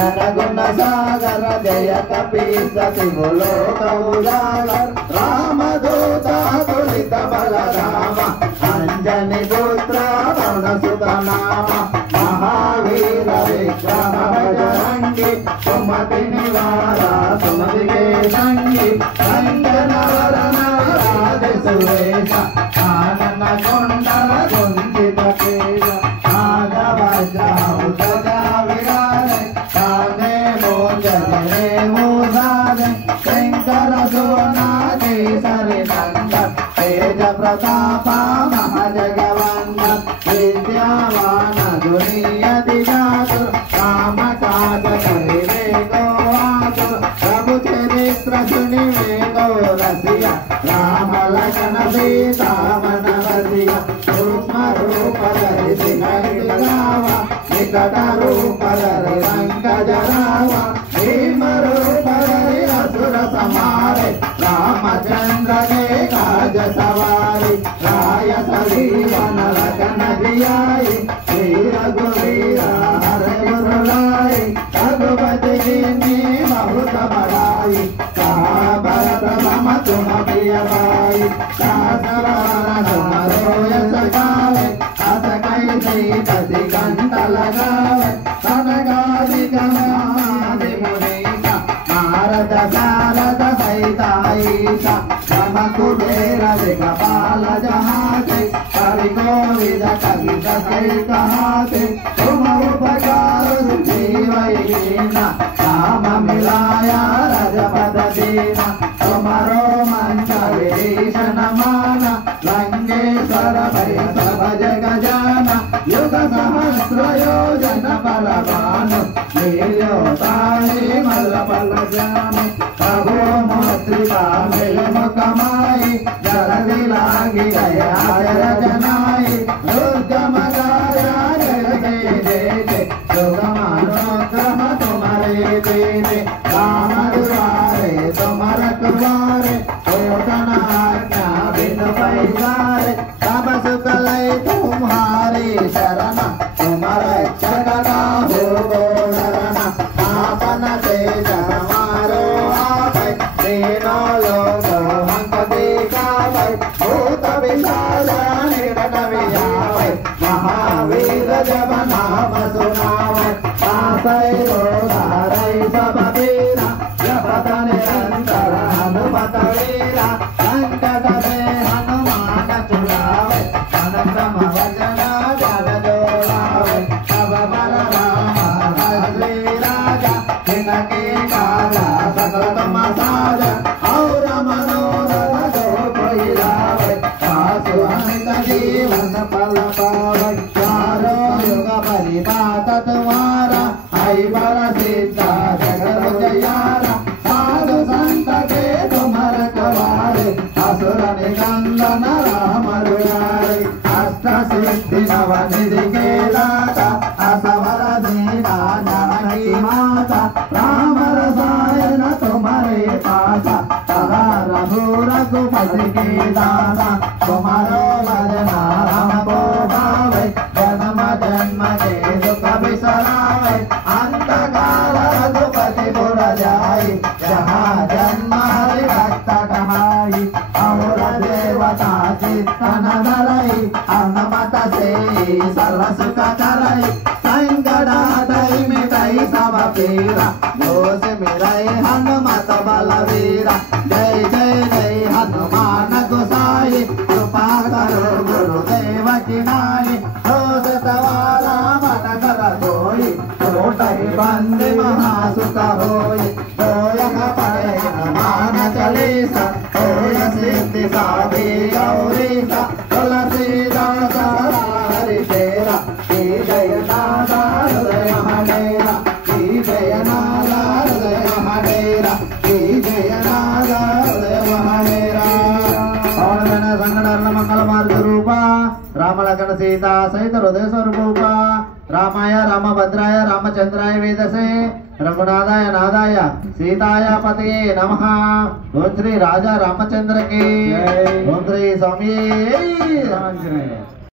गुण सागर जय कपीस शिवलोक उजागर रामदूता तुलित बलराम अंजनी पुत्र पवन सुत नाम महावीर विक्रम बजरंगी सुमति निवारा सुमति के संगी कंचन वरण राज सुरेश कानन कुंडल कुंचित केश नाग वज्र ध्वजा विराजे काने मोजरे मुसारे शंकर सोना केसरी नंदन तेज प्रताप महाजगवंदन विद्यावान दुनियति चातुर काम काज करिवे को आतुर प्रभु चरित्र सुनिवे को रसिया राम लखन सीता मन रसिया सूक्ष्म रूप धरि सिंह गावा निकट रूप धरि रंग जरावा भीम रूप धरि असुर संहारे रामचंद्र के काज सवारी राय सजीवन लखन जियाई श्री रघुवीर हरे गुरुलाई रघुपति कीन्ही बहुत बड़ाई कहा भरत सम तुम प्रिय भाई सहस्रवदन तुमरो यश गावे अस कैसी कति कंठ लगावे सनकादिक महादि मुनीसा नारद शारद सहित ईसा ब्रह्म कुबेर दिक्पाल जहाते कवि कोविद कवित सहित हाते तुम उपकार जीवहीना राम मिलाया रजपद दीना तुम्हारो मंच विभीषण माना लंकेश्वर भय सब जग जाना युग सहस्र योजन बलवान लील्योताहि मल बल जान प्रभु मुद्रिका मिल मुकमाई जल्दी लागी गया रजनाई दुर्गम गाया जगते जेते सुगमानुग्रह तुम्हारे देते राम दुआरे तुम रखवारे ओटन आज्ञा बिन पैसारे सब सुख लय तुम्हारी शरण तुम रक्षक काहू को डरना आपन तेज हमारो आपै तीनों लोक हंक दिखावै भूत पिशाच निकट वियावै महावीर जब नाम सुनावै आसै रोग हरै सब पीरा जपत निरंतर हनुमत वीरा संकट से हनुमान छुड़ावै अनंतम वचन जग जोड़ावै तब बल राम श्री राजा जिनके काजा सकल तुम साजा और मनोरथ जो कोई लावै सासु अमित जीवन फल पावै चारों युग परिपात तुम्हारा आई बल सिद्धा जगत उजियारा साधु संत के तुम रखवारे असुर निकंदन राम दुलारे अष्ट सिद्धि नव निधि के दाता असवर दीना जानकी माता राम रसायन तुम्हारे पासा सदा रघुपति के दाता तुम्हारो भजन राम को भावै जन्म जन्म के दुख बिसरावै अंत काल रघुपति पुर जाई जहाँ जन्म हरि भक्त कहाई और देवता चित्तन धरई अनुमत से सर्व सुख करई संकट हटई मिटई सब पीरा दोष मिरई हनुमत बलवीरा जय जय जय हनुमान गोसाई कृपा करो गुरुदेव की नाई दोष सवारा मन कर कोई छोटई बंदे महासुख होई दोयक पड़े हनुमान चालीसा होय सिद्धि साधी गौरीसा तुलसीदास हरि तेरा की जय नादा हृदय महेरा की जय नादा हृदय महेरा की जय नादा हृदय महेरा और मैंने संगठन मंगल मार्ग रूपा राम लखन सीता सहित हृदय स्वरूपा रामाय रामभद्राय रामचंद्राय वेदसे रघुनाथाय नादाय सीताय पतये नमः। ओम श्री राजा रामचंद्र की ओम श्री स्वामी।